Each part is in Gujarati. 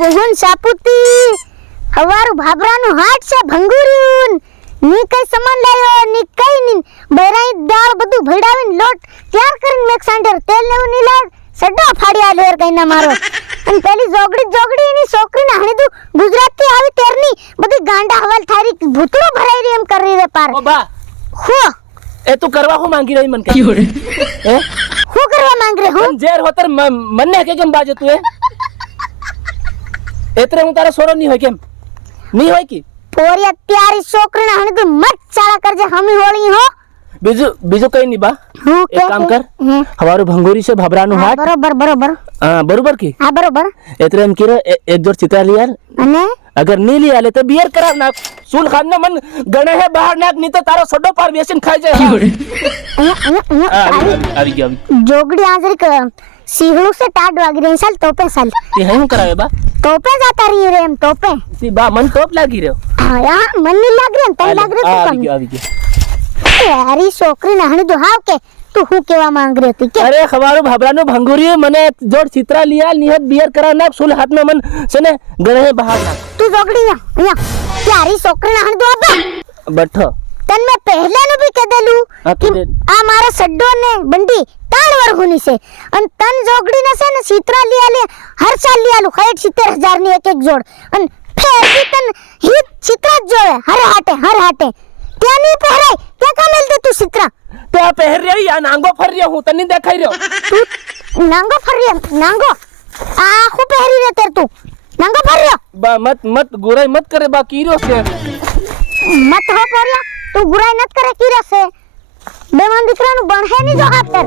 બોહન સાપુતી હવારું ભાભરાનું હાટ છે ભંગુર્યું ની કઈ સામાન લાયો ની કઈ ની બરાઈ દાળ બધું ભડાવીને લોટ તૈયાર કરીને મેક સાંડર તેલ લેવું ની લાવ સડો ફાડ્યા લેર કઈના મારો અને પેલી જોગડી ની છોકરીને હણીદું ગુજરાતથી આવી તેરની બધી ગાંડા હવાલ થારી ભૂતળો ભરાઈ રહી એમ કરી રે પાર ઓ બા હો એ તું કરવા હું માંગી રહી મન કે હે હું કરવા માંગ રે હું જેર હોતર મને કે કેમ બાજે તું એતરે હું તારા સોરો ની હોય કેમ ની હોય કે પોરી અત્યારે છોકરીને હણીદું મત ચાળા કરજે હમી હોળી હો બીજું કઈ નહીં બા એક કામ કર હવારું ભંગોરી છે ભાભરાનું હાટ બરોબર હા બરોબર की હા બરોબર એતરે એમ કીરો એક જોડ ચિત્રા લિયાલ અને अगर नहीं लिया ले तो बियर करा ना सुन खान ने मन गणे है बाहर नाक नहीं तो तारो सडो पार बेसन खाई जाए આવી ગયો જોગડી આંજરી ક સિહળું से टाट वागी रही साल तोपे साल તે હું કરાવે બા तोपे जाता रही रे एम तोपे તી બા મન તોપ લાગી રહ્યો હા યા मन नहीं लाग रे तई लाग रे આવી ગયો यारी છોકરી નાહણી દો હાવ કે તું હું કેવા માંગ રહી હતી કે અરે ખવારું ભાભરાનું ભંગુરી મને જોડ ચિત્રા લિયા નિહત બિયર કરા ના સુલ હાથ में मन છે ને ગણે है बाहर ना તું જોગડી અહીંયા यारी છોકરી નાહણી દો અબા बैठो તન મે પહેલાનું ભી કહી દેલું કે આ મારા સડ્ડો ને બંડી તાણ વરહુની છે અન તન જોગડી ને છે ને ચિત્રા લિયા લે હર સાલ લિયાલું 70000 ની એક જોડ અન ફેર બી તન હિત ચિત્રા જ જોવે હર હાટે ત્યાં ની પહેરાય ત્યાં કા મેલ દે તું ચિત્રા તે આ પહેર રહી આ નાંગો ફર રહ્યો હું તને દેખાઈ રહ્યો તું નાંગો ફર્યો નાંગો આ હું પહેરી રે તેર તું નાંગો ફર્યો બા મત ગુરાઈ મત કરે બા કીરો છે મત હો પોરિયા તું ગુરાઈ નત કરે કી રસે બેવાન દીકરાનું બણહે ની જો હાથ કર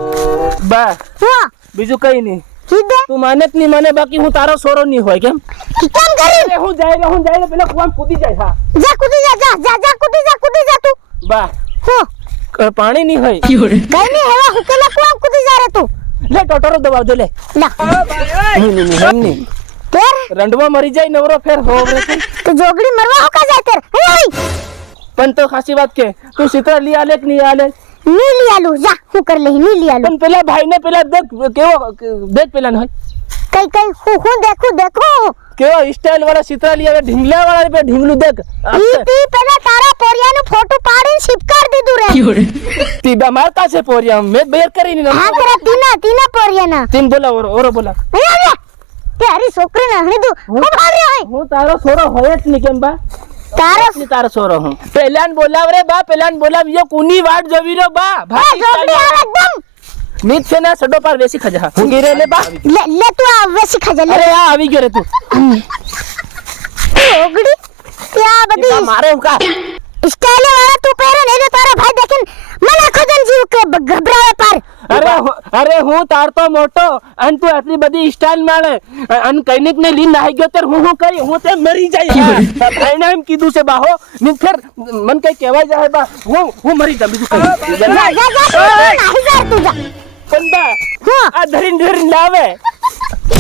બા હા બીજું કઈ નહીં કીધે તું માનત નહીં મને બાકી હું તારો સોરો નહીં હોય કેમ કી કેમ કરી અરે હું જાય રે પેલા કુવામ કૂદી જાય હા જા કૂદી જા તું બા હો પાણી નહીં હોય કઈ ની હેવા હુકેલા કુવામ કૂદી જા રે તું લે ટોટરો દબાવ દે લે લા નહીં તેર રંડવા મરી જાય નવરો ફેર હોવરે તું જોગડી મરવા હોકા જાય તેર હઈ પણ તો ખાસી વાત કે તું ચિત્રા લી આલે કે નહીં આલે ની લિયાલું જા હું કર લે ની લિયાલું પણ પેલા ભાઈ ને પેલા દેખ કેવો દેખ પેલા ન હોય કઈ હું દેખું કેવો સ્ટાઇલ વાળા ચિત્રા લી આવે ઢીંગલા વાળા પે ઢીંગલું દેખ ઈ પેલા તારા પોરિયાનું ફોટો પાડીને શિપકાર દીધું રે તી બમાર કા છે પોરિયા મે બેર કરીને હા કરા તીના પોરિયાના તીન બોલા ઓરો બોલા તારી છોકરી ને હણી દઉં હું ભાડ્યો હોય હું તારો સોરો હોય જ નહીં કેમ બા તારો સોરો હું પેલાન બોલાવ રે બા પેલાન બોલાવ યો કુની વાટ જોવી રો બા ભાઈ જોગડી આવે એકદમ નીત છે ના સડો પાર વેસી ખજા હું ગીરે લે બા લે તું આ વેસી ખજા લે અરે આ આવી ગયો રે તું જોગડી ત્યાં બધી મારે હું કા સ્ટાઇલ વાળા તું પહેરે ને એટલે તારા ભાઈ દેખીને મને ખોજન જીવ કે ગભરાવે પાર અરે હું તાર તો મોટો અન તું આટલી બધી સ્ટાઇલ માળે અન કઈનિક ને લીન નાહી ગયો તેર હું કરી હું તે મરી જાય ભાઈ ને એમ કીધું છે બાહો ની ફેર મન કઈ કહેવાય જાય બા હું મરી જા બીજું કઈ નાહી જા તું જા પણ બા આ ધરીને લાવે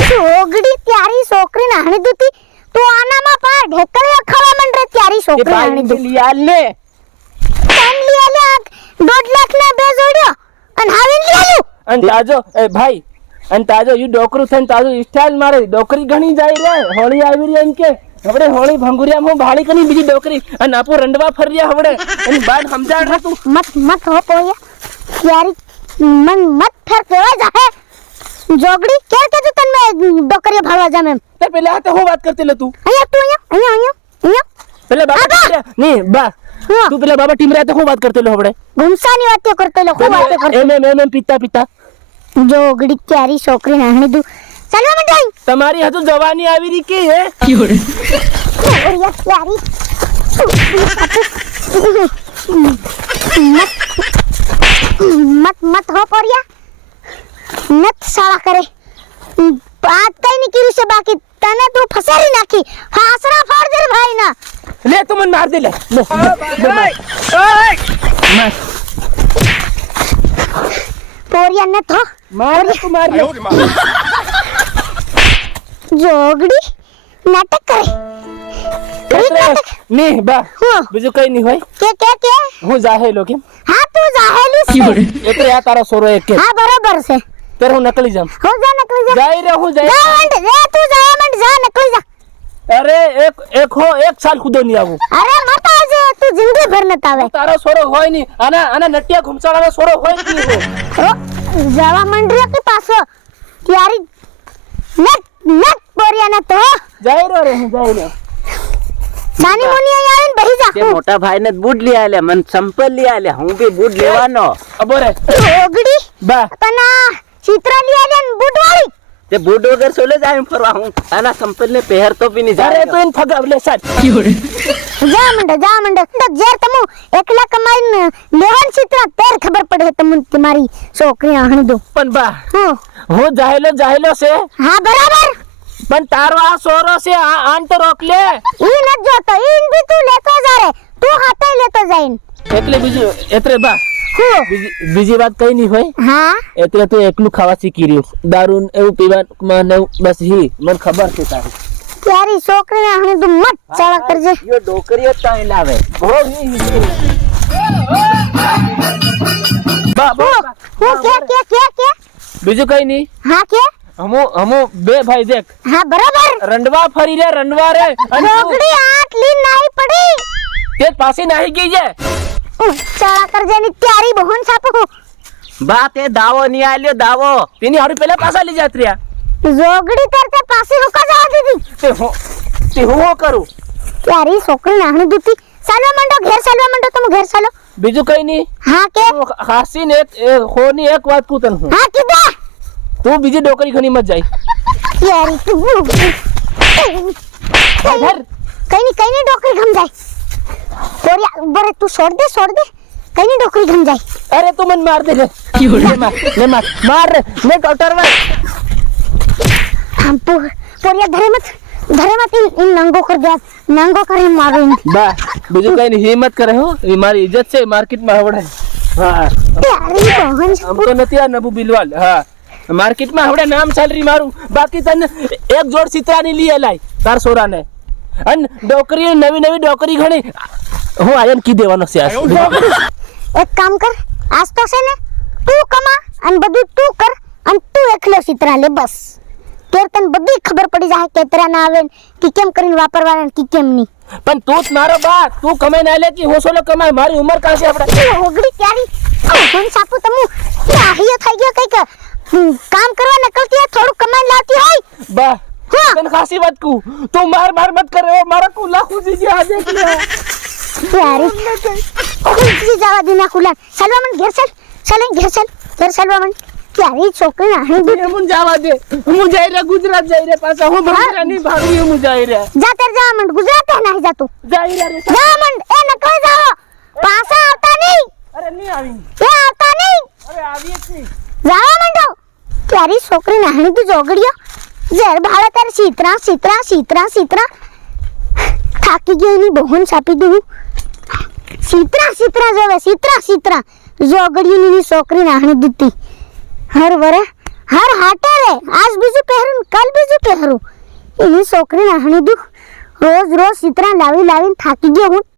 જોગડી ત્યારી છોકરી નાહણી દુતી તું આનામાં પા ઢેકળિયા ખાવા મંડ રે ત્યારી છોકરી નાહણી દુ લિયા લે તન લિયા લે 2 લાખ ના બે જોડ્યો અન હાવીન લિયાલું અન તાજો એ ભાઈ અન તાજો ઈ ડોકરું થઈને તાજો સ્ટાઇલ મારે ડોકરી ઘણી જાય રે હોળી આવી રહી એમ કે હવે હોળી ભંગુરિયા હું ભાળી કની બીજી ડોકરી અન આપો રંડવા ફર્યા હવે એની બાદ સમજાણ રે તું મત હો પોયા ત્યારી મન મત ફેર કેવા જાહે જોગડી કેર કે તું તન મે ડોકરી ભાળવા જામ એમ તે પેલા તો હું વાત કરતી લે તું અહીંયા તું અહીંયા પેલા બાબા ની બા તું પેલા બાબા ટીમ રહ્યા તો હું વાત કરતો લો હબડે ગુમસાની વાતો કરતો લો ખૂબ વાતો કરતો એમ પીતા જોગડી ત્યારી છોકરી નાહણી દુ ચાલવા મંડાઈ તમારી હજુ જવાની આવી રહી કે હે ઓરિયા ત્યારી મત હો પોરિયા નત સાળા કરે બાત કઈ ની કીરું છે બાકી તને તું ફસારી નાખી ફાસરા ફાડ દે ભાઈ ના લે તું મને માર દે લે માર પોરિયા ને તો માર તું માર જોગડી નાટક કરે ની બા બીજું કઈ નહીં હોય કે હું જાહેલો કેમ હા તું જાહેલી છે એટલે આ તારો સોરો એક કે હા બરાબર છે તેર હું નકલી જામ હો જા નકલી જા જાય રે હું જાય જા મંડ રે તું જા મંડ જા નકલી જા अरे एक साल खुदो नहीं आવું અરે મત આવજે તું જિંદગી ભર નત આવે તારો સોરો હોય નહીં આના નટિયા ઘુમસાળાનો સોરો હોય જ નહીં ઓ જવા મંડ્યો કે પાછો ત્યારી નટ બોરિયાને તો જઈ રહ્યો રે હું જઈ રહ્યો સાની મુની અહીં આવીને બેહી જા તે મોટા ભાઈને બૂટ લઈ આલે મને સંપલ લઈ આલે હું બી બૂટ લેવાનો અબો રે ઓગડી બા પણ આ ચિત્ર લઈ આલે ને બુટવાળી તે બૂટ વગર સોલે જાય ફરવા હું આના સંપલ ને પહેરતો બી નહીં અરે જાય તું ઇન ફગાવ લે સાહેબ જા મંડ જેર તમુ એકલા કમાઈને લેવાન ચિત્ર તેર ખબર પડે તમુ તમારી છોકરી આહણી દો પણ બા હું હું જાહેલો છે હા બરાબર પણ તારો આ સોરો છે આન તો રોક લે ઈ ન જોતો ઈન બી તું લેતો જા રે તું હાથે લેતો જાઈન એટલે બીજું એત્રે બા હું બીજી વાત કઈ નહીં હોય હા એટલે તું એકલું ખાવા શીખી રહ્યું દારૂ ને એવું પીવાનું ને એવું બસ હી મને ખબર છે તારી તારી છોકરીને આહણી તું મત ચાળા કરજે યો ડોકરીઓ તાઈ લાવે બા બા હું કે બીજું કઈ નહીં હા કે હમુ બે ભાઈ દેખ હા બરાબર રંડવા ફરી રે રંડવા રે અને તું છોકરી આટલી નાઈ પડી તે પાસે નાહી ગઈ છે ચાળા કરજે ની તારી બહન સાપુ બા તે દાવો નહીં આલ્યો દાવો તેની હારું પહેલા પાછા લઈ જાત રહ્યા જોગડી કરતે પાસે હુકા જવા દીધી તે હું કરું તારી છોકરી નાહણી દૂતી ચાલવા માંડો ઘેર ચાલવા માંડો તમે ઘેર ચાલો બીજું કઈ નહીં હા કે હાસી ને હોની એક વાત પૂછન હું હા કીધા તું બીજી ડોકરી ખણી મત જાય તારી તું કઈ ની ડોકરી ગમ જાય કોરિયા બરે તું છોડ દે કઈ ની ડોકરી ગમ જાય અરે તું મને માર દે રે લે માર રે ને કટરવા હમ કોરિયા ધરે મત इन नंगो कर दे नंगो करे मारो इन બા બીજું કઈ નહીં હિંમત કરે હો એ મારી ઇજ્જત છે માર્કેટમાં હવડાય હા તારી બહન આમ તો નથી આ નબુ બિલવાલ હા માર્કેટમાં હવડે નામ ચાલરી મારું બાકી તને એક જોડ સિત્રાની લઈ લાય તાર સોરાને અન ડોકરી નવી ડોકરી ઘણી હું આયન કી દેવાનો છે આ એક કામ કર આજ તો છે ને તું કમા અને બધું તું કર અને તું એકલો સિત્રા લે બસ તેર તને બધી ખબર પડી જાય કે તેરા ના આવે કે કેમ કરીને વાપરવાના કે કેમ નહીં પણ તું જ મારો બા તું કમાઈ ના લે કે હું સોલો કમાય મારી ઉંમર કાં છે આપણે હોગડી ત્યારી ફોન સાપુ તમુ આહિયો થઈ ગયો કઈક કામ કરવા નકલતી થોડું કમાઈ લાવતી હોય બા હા તને ખાસી વાત કહું તું માર મત કરે મારા કુલા ખુજી ગયા દેખ લે તારી ખુજી જવા દીના કુલા ચાલવા મન ઘેર ચાલ ઘેર ચાલવા મન તારી છોકરી આહી દે હું જવા દે હું જઈ રે ગુજરાત જઈ રે પાછા હું ભણરા ની ભાગી હું જઈ રે જા તેર જા મન ગુજરાત નહીં જાતું જઈ રે જા મન એ નકળ જાઓ પાછા આવતા નહીં અરે નહીં આવી એ આવતા નહીં અરે આવી જ નહીં જા મંડો તારી છોકરી નાહણી તું જોગડ્યો ઝેર ભાડા તારે સીતરા થાકી ગઈ ની બહન સાપી દઉં સીતરા જોવે સીતરા જોગડ્યું ની છોકરી નાહણી દીધી હર હાટે રે આજ બીજું પહેરું કાલ બીજું પહેરું એની છોકરી નાહણી દઉં રોજ સીતરા લાવીને થાકી ગયો હું